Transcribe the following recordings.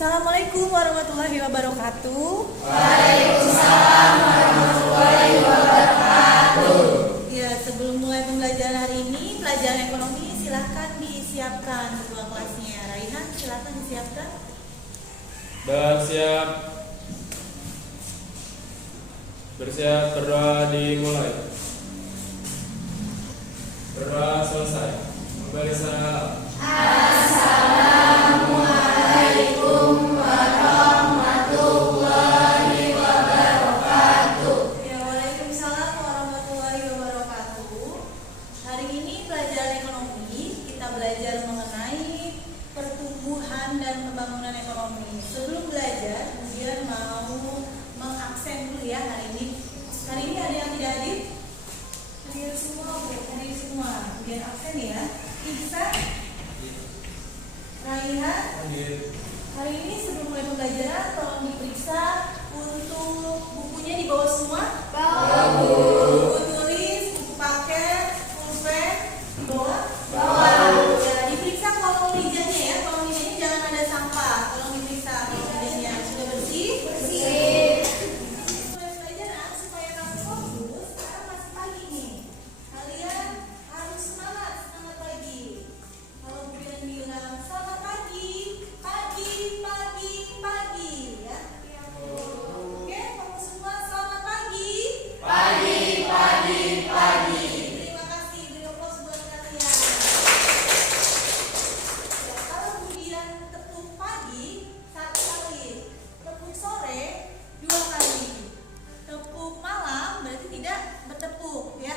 Assalamualaikum warahmatullahi wabarakatuh. Waalaikumsalam warahmatullahi wabarakatuh. Ya, sebelum mulai pembelajaran hari ini, pelajaran ekonomi silahkan disiapkan ketua kelasnya. Raihan, silahkan disiapkan. Bersiap. Bersiap, berdoa dimulai. Berdoa selesai. Memberi salam. Assalamualaikum warahmatullahi wabarakatuh. Ya, waalaikumsalam warahmatullahi wabarakatuh. Hari ini pelajaran ekonomi kita belajar mengenai pertumbuhan dan pembangunan ekonomi. Sebelum belajar, kemudian mau mengaksen dulu ya hari ini. Hari ini ada yang tidak hadir? Hadir semua, Bu. Hadir semua. Biar aksen ya. Bisa? Raihan? Hari ini sebelum mulai pembelajaran tolong diperiksa untuk bukunya dibawa semua. Buku tulis, buku paket, pulpen dibawa. Ya, diperiksa kolom mejanya ya. Kolom mejanya jangan ada sampah. Tolong diperiksa kolom mejanya sudah bersih. Mulai pelajaran supaya kamu fokus. Sekarang masih pagi nih. Kalian harus semangat pagi. Kalau kalian bilang selamat pagi ya. Oke, kamu semua selamat pagi. Terima kasih, beri aplaus buat kalian. Ya, kalau kemudian tepuk pagi 1 kali, tepuk sore 2 kali, tepuk malam berarti tidak bertepuk ya.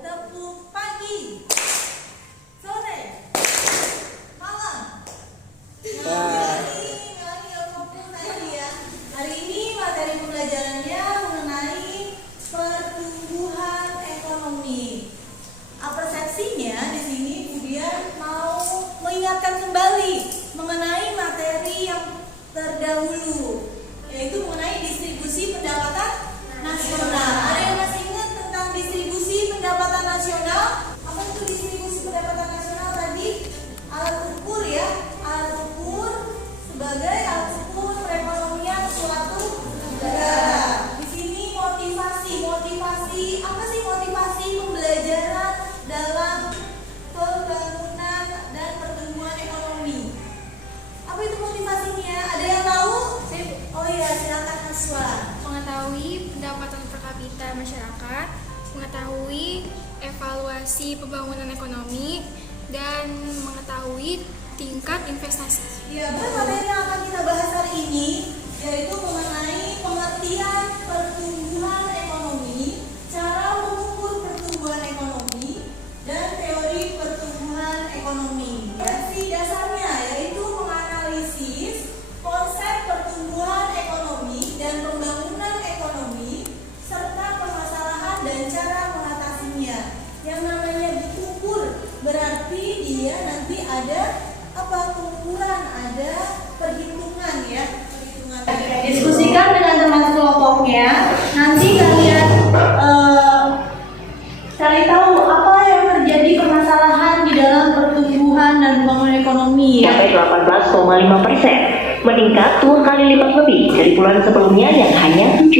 Tepuk pagi, sore, malam. Hari ini materi pembelajarannya mengenai pertumbuhan ekonomi. Persepsinya di sini kemudian mau mengingatkan kembali mengenai materi yang terdahulu, yaitu mengenai distribusi pendapatan nasional. Ada yang masih ingat tentang distribusi pendapatan nasional? Apa itu distribusi pendapatan nasional tadi? Alat ukur ya, alat ukur sebagai alat ukur perekonomian suatu negara. Di sini motivasi apa sih motivasi pembelajaran dalam pembangunan dan pertumbuhan ekonomi? Apa itu motivasinya? Ada yang tahu? Oh iya, silakan Naswa. Mengetahui pendapatan per kapita masyarakat, mengetahui evaluasi pembangunan ekonomi, dan mengetahui tingkat investasi. Ya, materi yang akan kita bahas hari ini yaitu mengenai pengertian pertumbuhan ekonomi, cara mengukur pertumbuhan ekonomi, dan teori pertumbuhan ekonomi. Si dasarnya yaitu menganalisis konsep pertumbuhan ekonomi dan pembangunan ekonomi serta permasalahan dan cara mengatasinya. Yang namanya diukur berarti dia nanti ada pengukuran, ada perhitungan ya, perhitungan. Diskusikan dengan teman kelompoknya. Nanti kalian cari tahu apa yang terjadi permasalahan di dalam pertumbuhan dan pembangunan ekonomi ya. Sampai 18,5%, meningkat 2 kali lipat lebih dari bulan sebelumnya yang hanya 7%.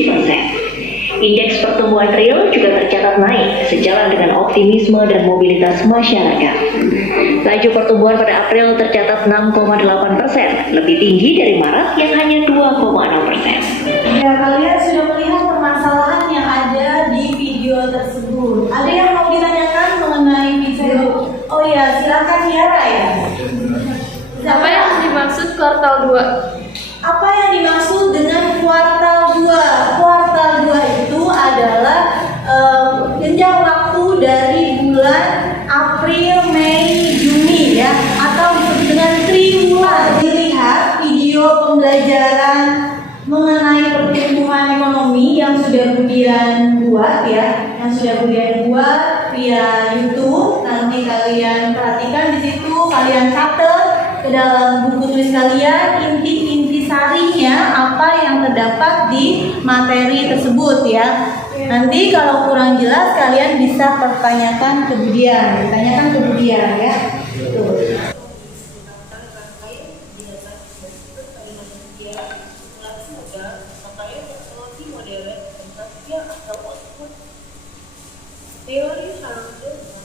Indeks pertumbuhan real juga tercatat naik sejalan dengan optimisme dan mobilitas masyarakat. Laju pertumbuhan pada April tercatat 6,8%, lebih tinggi dari Maret yang hanya 2,6%. Ya, kalian sudah melihat permasalahan yang ada di video tersebut. Ada yang mau ditanyakan mengenai video? Oh ya, silakan Yara ya. Apa yang dimaksud kuartal 2? Apa yang dimaksud dengan kuartal 2? Kuartal 2 itu adalah jenjang waktu dari bulan April, Mei, Juni ya, atau disebut dengan triwulan. Dilihat video pembelajaran mengenai pertumbuhan ekonomi yang sudah kemudian buat ya, via YouTube. Nanti kalian perhatikan di situ, kalian catat ke dalam buku tulis kalian inti-inti sarinya apa yang terdapat di materi tersebut ya. Nanti kalau kurang jelas kalian bisa ditanyakan kemudian ya. Tuh. Teori saraf ilmu,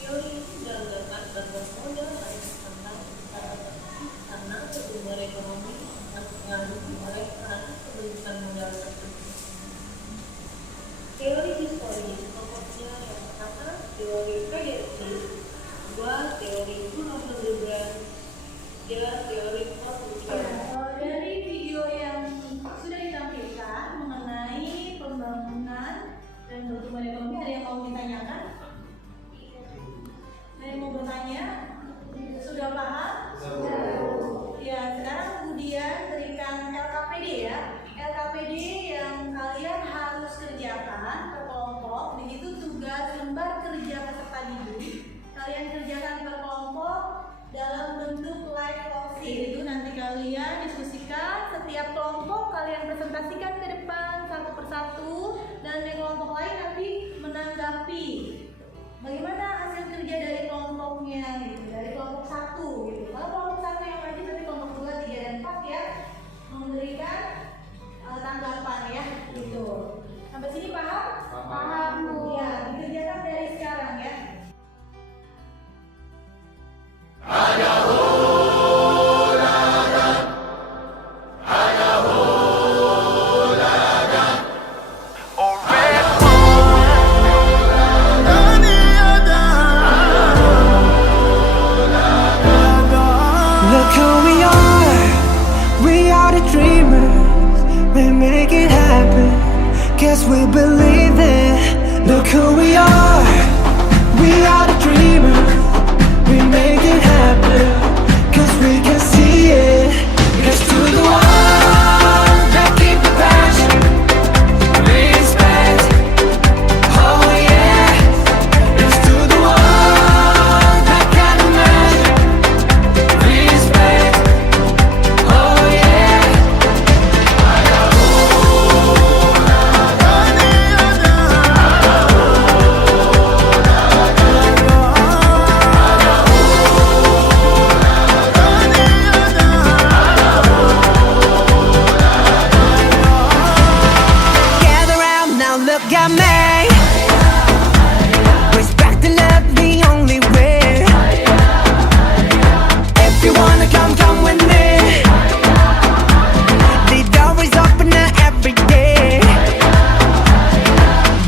teori ini beranggapan berbagai model sains tentang karena pertumbuhan ekonomi yang dipengaruhi oleh peran pembentukan modal tersebut. Teori historis pokoknya yang pertama teori prediksi, dua teori Bruno van der Brand, tiga teori konstruksional. Dari video yang sudah ditampilkan mengenai pembangunan dan pertumbuhan ekonomi, ada yang mau ditanyakan? Ada yang mau bertanya? Sudah paham? Ya, sekarang kemudian berikan LKPD ya. LKPD yang kalian harus kerjakan per kelompok. Begitu tugas lembar kerja peserta didik, kalian kerjakan per kelompok dalam bentuk live closing. Itu nanti kalian diskusikan, setiap kelompok kalian presentasikan ke depan satu persatu, dan di kelompok lain nanti menanggapi bagaimana hasil kerja dari kelompoknya gitu, dari kelompok satu gitu. Kalau kelompok satu yang rajin, nanti kelompok 2, 3, dan 4 ya memberikan tanggapan ya gitu. Sampai sini paham? Paham, Bu. Ya, dikerjakan dari sekarang ya. Look who we are the dreamers, we make it happen, guess we believe it. Look who we are the dreamers, we make it happen, cause we can see it. Let's do the one that keep the passion, respect, oh yeah. Let's do the one that can imagine, respect, oh yeah. Gather round now, look at me. Respect and love the only way. If you wanna come with me. The door is open every day.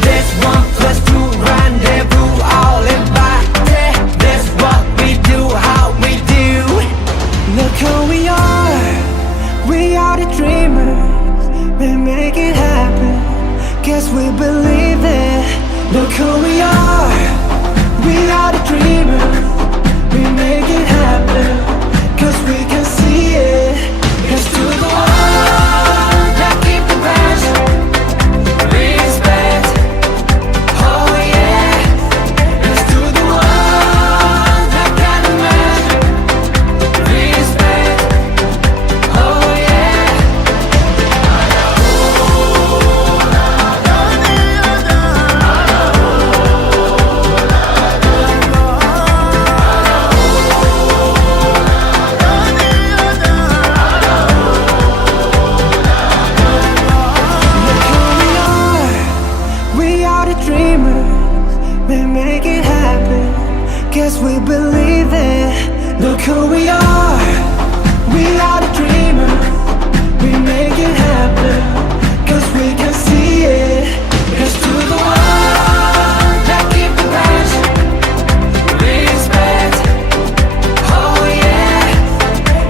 This 1+2 rendezvous, all invited. This what we do, how we do. Look who we are the dreamers, we make it happen, guess we believe it. Look who we are the dreamers, we make it happen, cause we can see it. Let's do the one that keep the passion, respect, oh yeah. Let's do the one that can imagine, respect, oh yeah. Look who we are the dreamers, we make it happen, guess we believe it. Look who we are the dreamers, we make it happen, cause we can see it. Let's do the one that keep the passion, respect, oh yeah.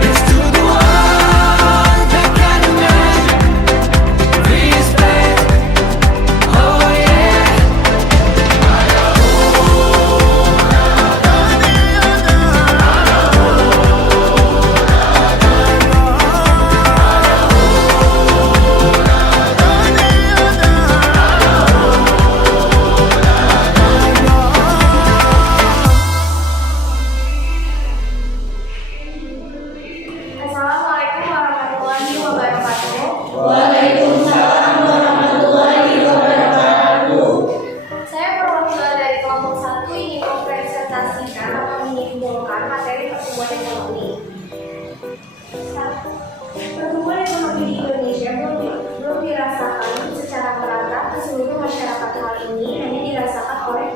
Let's do the one that can imagine, respect, oh yeah. Assalamualaikum warahmatullahi wabarakatuh. Waalaikumsalam warahmatullahi wabarakatuh. Saya perwakilan dari kelompok 1 ingin mempresentasikan atau menyimpulkan materi pertumbuhan ekonomi. Pertumbuhan ekonomi di Indonesia belum dirasakan secara merata ke seluruh masyarakat. Hal ini hanya dirasakan oleh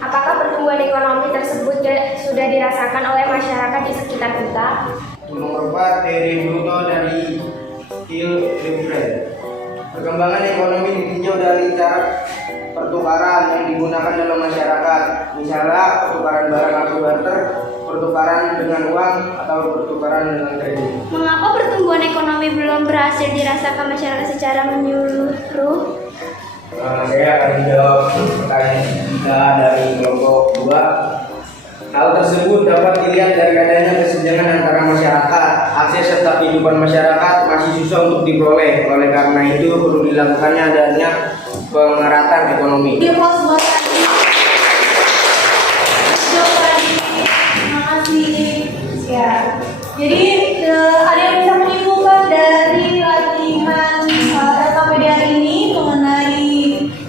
apakah pertumbuhan ekonomi tersebut sudah dirasakan oleh masyarakat di sekitar kita? Nomor 4, teori Bruno dari Hildebrand. Perkembangan ekonomi ditinjau dari cara pertukaran yang digunakan dalam masyarakat, misalnya pertukaran barang atau barter, pertukaran dengan uang, atau pertukaran dengan kredit. Mengapa pertumbuhan ekonomi belum berhasil dirasakan masyarakat secara menyeluruh? Saya akan menjawab pertanyaan kita dari kelompok 2. Hal tersebut dapat dilihat dari adanya kesenjangan antara masyarakat. Akses serta kehidupan masyarakat masih susah untuk diperoleh. Oleh karena itu perlu dilakukannya adanya pemerataan ekonomi. Terima kasih. Ya. Jadi ada yang bisa menyimpulkan dari latihan LKPD hari ini mengenai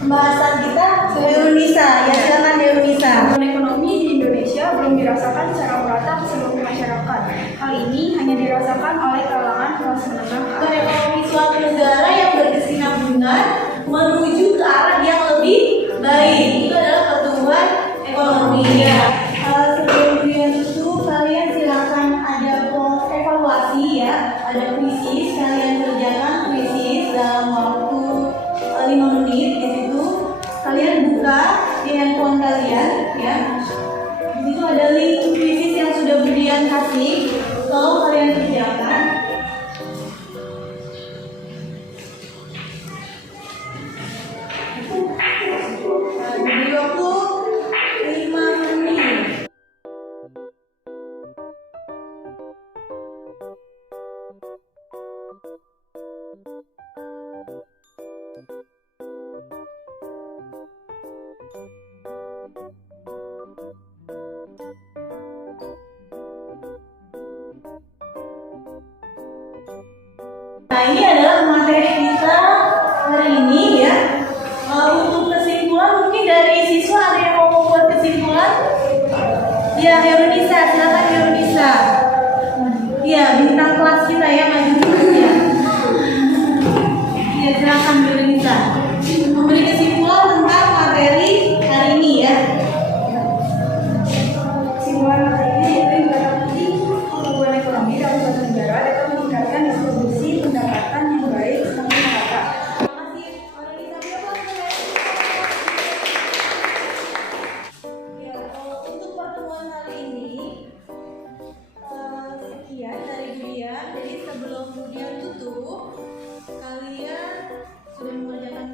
pembahasan kita? Deunisa, ya silakan Deunisa. Ekonomi di Indonesia belum dirasakan secara merata ke seluruh masyarakat. Hal ini hanya dirasakan oleh kalangan kelas menengah. Ekonomi suatu negara yang berkesinambungan menuju ke arah yang lebih baik. Itu adalah pertumbuhan ekonomi. Ya. Sebelum itu kalian silakan ada evaluasi ya, ada kuisis, kalian kerjakan kuisis dalam waktu 5 menit. Di situ kalian buka di handphone kalian ya. Di situ ada link kuisis yang sudah Budian kasih, tolong kalian kerjakan. Di waktu 5 menit. Nah, ini adalah materi kita hari ini ya. Untuk kesimpulan mungkin dari siswa ada yang mau membuat kesimpulan? Ya, Herunisa, silakan Herunisa. Ya, bintang kelas kita ya, maju terus ya. Ya, silakan Herunisa. Memberi kesimpulan tentang materi hari ini ya. Kesimpulan materi ini yaitu implementasi pertumbuhan ekonomi dalam suatu negara dapat meningkatkan distribusi pendapatan yang baik serta merata. Ya, untuk pertemuan hari ini sekian dari Budian. Jadi sebelum Budian tutup, kalian sudah mengerjakan